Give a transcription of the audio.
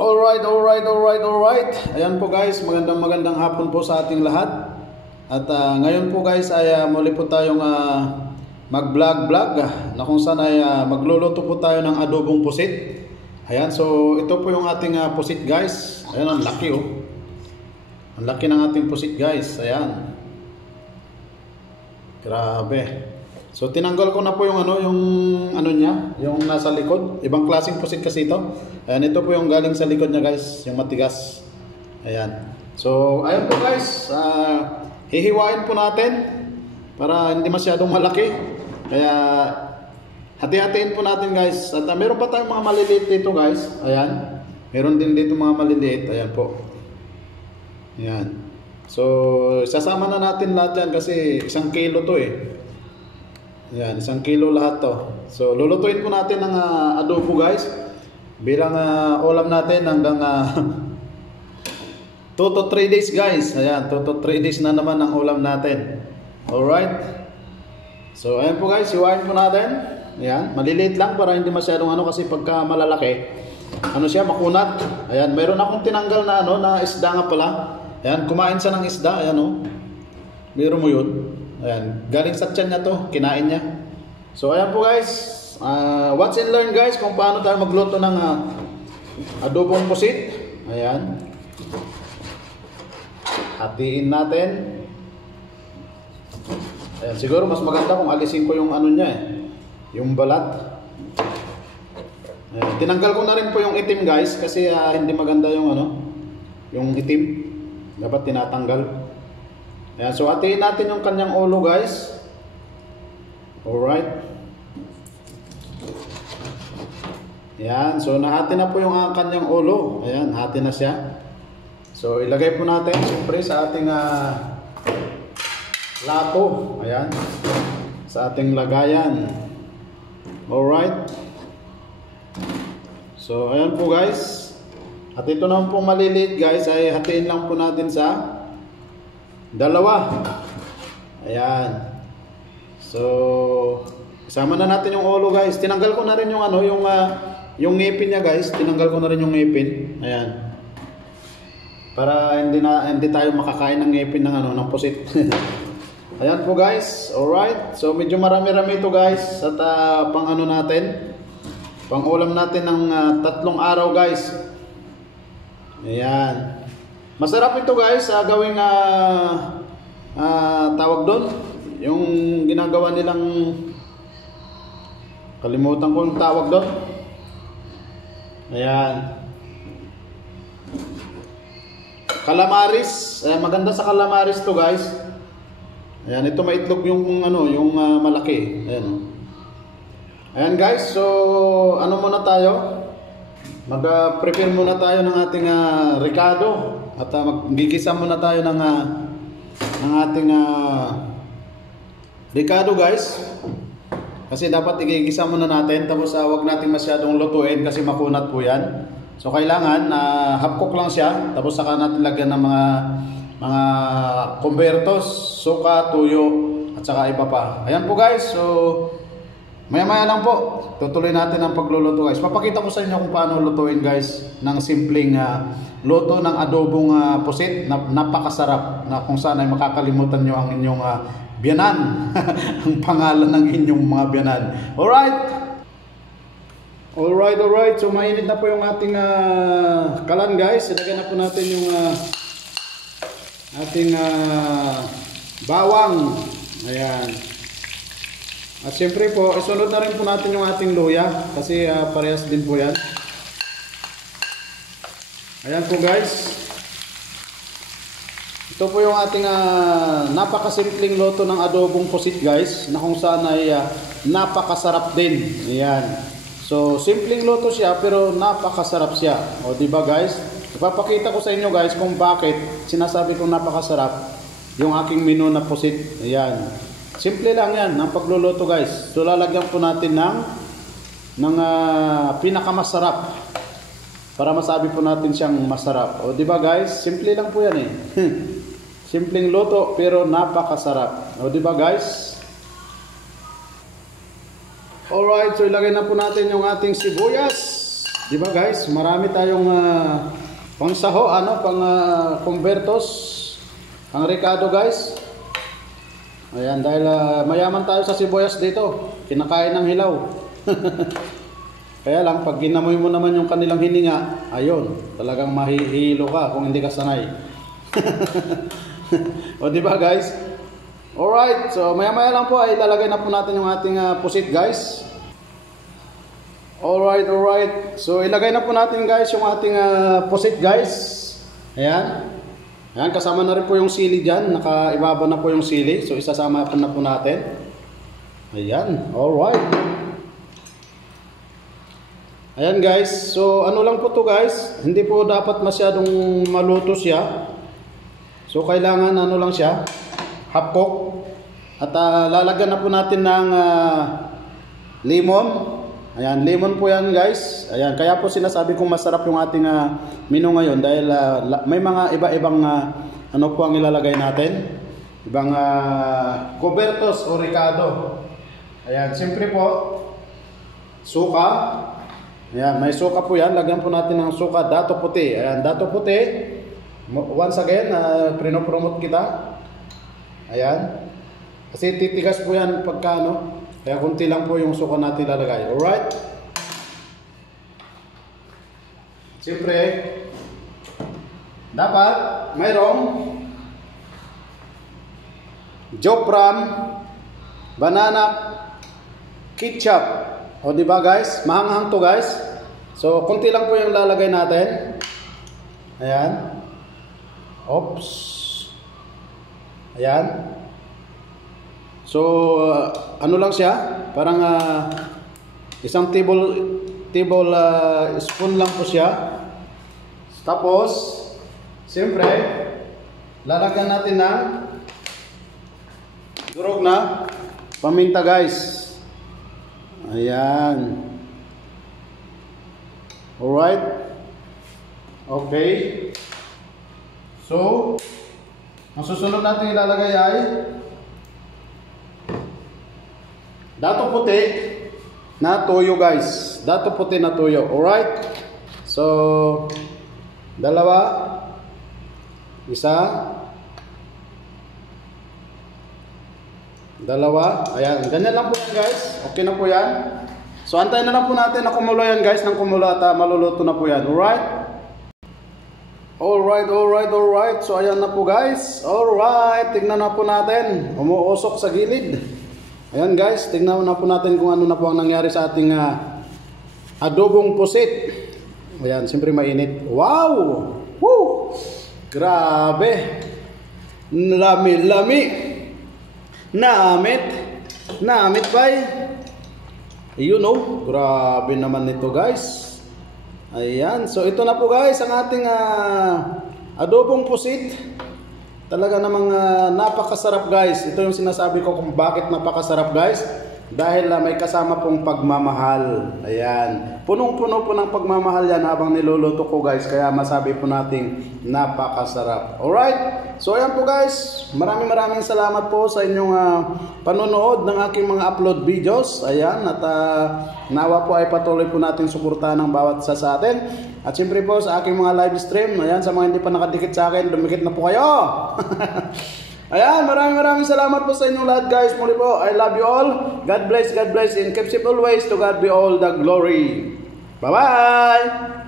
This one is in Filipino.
Alright. Ayan po guys, magandang hapon po sa ating lahat. At ngayon po guys ay muli po tayong mag-vlog na kung saan ay magluluto po tayo ng adobong pusit. Ayan, so ito po yung ating pusit guys. Ayan, ang laki oh. Ang laki ng ating pusit guys. Ayan. Grabe. So tinanggal ko na po yung niya, yung nasa likod. Ibang klaseng pusit kasi ito. Ayan, ito po yung galing sa likod niya guys, yung matigas. Ayan. So ayun po guys, hihiwain po natin para hindi masyadong malaki. Kaya hati-hatiin po natin guys. At meron pa tayong mga maliliit dito guys. Ayan. Meron din dito mga maliliit. Ayan po. Ayan. So sasama na natin lahat yan kasi 1 kilo to eh. Yan, 1 kilo lahat to. So lulutuin po natin ng adobo guys. Bilang ulam natin hanggang 2 to 3 days guys. Ayan, 2 to 3 days na naman ang ulam natin. Alright. So ayan po guys, hiwain po natin. Ayan, maliliit lang para hindi masyadong kasi pagka malalaki, siya makunat. Ayan, mayroon akong tinanggal na na isda nga pala. Ayan, kumain siya ng isda. Ayan oh. Meron mo yun. Ayan, galing sa tiyan niya to, kinain niya. So ayan po guys, watch and learn guys kung paano tayo magluto ng adobong pusit. Ayan. Hatiin natin. Ayan, siguro mas maganda kung alisin ko yung niya yung balat. Ayan, tinanggal ko na rin po yung itim guys kasi hindi maganda yung yung itim. Dapat tinatanggal. Ayan, so hatiin natin yung kanyang ulo guys. Alright. Ayan, so nahati na po yung kanyang ulo. Ayan, hati na siya. So ilagay po natin siyempre sa ating lato. Ayan, sa ating lagayan. Alright. So ayan po guys. At ito naman po maliliit guys ay hatiin lang po natin sa 2. Ayan. So isama na natin yung ulo guys. Tinanggal ko na rin yung yung ngipin niya guys. Tinanggal ko na rin yung ngipin. Ayan. Para hindi tayo makakain ng ngipin ng ng pusit. Ayan po guys. Alright. So medyo marami-rami ito guys. At pang natin. Pang ulam natin ng 3 araw guys. Ayan. Masarap ito guys, gawing tawag doon, yung ginagawa nilang, kalimutan ko yung tawag doon. Ayan. Calamaris, maganda sa calamaris to guys. Ayan, ito maitlog yung yung malaki. Ayan. Ayan guys, so muna tayo? Mag-prepare muna tayo ng ating ricado. At magigisa muna tayo ng ating ricado guys. Kasi dapat igigisa muna natin. Tapos wag natin masyadong lutuin kasi makunat po yan. So kailangan half cook lang siya. Tapos saka natin lagyan ng mga kumbertos, suka, tuyo at saka iba pa. Ayan po guys. So maya-maya lang po, tutuloy natin ang pagluluto guys. Papakita ko sa inyo kung paano lutuin guys ng simpleng luto ng adobong pusit na napakasarap na kung saan ay makakalimutan nyo ang inyong biyanan. Ang pangalan ng inyong mga biyanan. Alright. So mainit na po yung ating kalan guys. Ilagay na po natin yung ating bawang. Ayan. At siyempre po, isunod na rin po natin yung ating luya kasi parehas din po yan. Ayan po guys. Ito po yung ating napakasimpleng luto ng adobong pusit guys na kung saan ay napakasarap din. Ayan. So simpleng luto siya pero napakasarap siya. O diba guys? Ipapakita ko sa inyo guys kung bakit sinasabi kong napakasarap yung aking menu na pusit. Ayan. Simple lang yan ang pagluluto guys. So lalagyan po natin ng pinakamasarap para masabi po natin siyang masarap. O di ba guys? Simple lang po yan eh. Simpleng luto pero napakasarap. O di ba guys? Alright, so ilagay na po natin yung ating sibuyas. Di ba guys? Marami tayong pangsaho, pang convertos. Ang Ricardo guys. Ayan, dahil mayaman tayo sa sibuyas dito. Kinakain ng hilaw. Kaya lang, pag ginamoy mo naman yung kanilang hininga, ayun, talagang mahihilo ka kung hindi ka sanay. O di ba guys? Alright, so maya-maya lang po ay ilalagay na po natin yung ating pusit guys. Alright. So ilagay na po natin guys yung ating pusit guys. Ayan. Ayan, kasama na rin po yung sili dyan. Nakaibaba na po yung sili. So isasama na po natin. Ayan, alright. Ayan guys, so ano lang po to guys. Hindi po dapat masyadong maluto siya. So kailangan ano lang siya, half cook. At lalagyan na po natin ng lemon. Ayan, lemon po yan guys. Ayan, kaya po sinasabi kong masarap yung ating menu ngayon dahil may mga iba-ibang ano po ang ilalagay natin. Ibang cobertos o Ricardo. Ayan, siyempre po suka. Ayan, may suka po yan. Lagyan po natin ng suka, dato puti. Ayan, dato puti. Once again, pinopromote kita. Ayan. Kasi titigas po yan pagka ano. Kaya kunti lang po yung suka natin lalagay. Alright? Siyempre, dapat mayroong Jopram banana ketchup. O di ba guys? Mahanghang to guys. So, kunti lang po yung lalagay natin. Ayan. Oops. Ayan. So, ano lang siya? Parang isang table spoon lang po siya. Tapos, siyempre, lalagyan natin ng durog na paminta guys. Ayan. Alright. Okay. So, ang susunod natin ilalagay ay dato puti na toyo guys. Dato puti na toyo. Alright. So, dalawa. Isa. Dalawa. Ayan. Ganyan lang po yan guys. Okay na po yan. So, antayin na lang po natin na kumulo yan guys. Nang kumulo at maluluto na po yan. Alright. Alright. So, ayan na po guys. Alright. Tignan na po natin. Umuusok sa gilid. Ayan guys. Tignan na po natin kung ano na po ang nangyari sa ating adobong pusit. Ayan. Siyempre mainit. Wow! Woo! Grabe! Lami-lami! Namit bay. You know, grabe naman nito guys. Ayan, so ito na po guys ang ating adobong pusit. Talaga namang napakasarap guys. Ito yung sinasabi ko kung bakit napakasarap guys. Dahil may kasama pong pagmamahal. Ayan. Punong-puno po ng pagmamahal yan habang niluluto ko guys. Kaya masabi po nating napakasarap. Alright? So ayan po guys. Maraming salamat po sa inyong panonood ng aking mga upload videos. Ayan. At nawa po ay patuloy po natin suportahan ng bawat isa sa atin. At siyempre po sa aking mga live stream. Ayan. Sa mga hindi pa nakadikit sa akin, dumikit na po kayo. Ayan, maraming salamat po sa inyong lahat guys. Muli po, I love you all. God bless, and keep safe always. To God be all the glory. Bye-bye!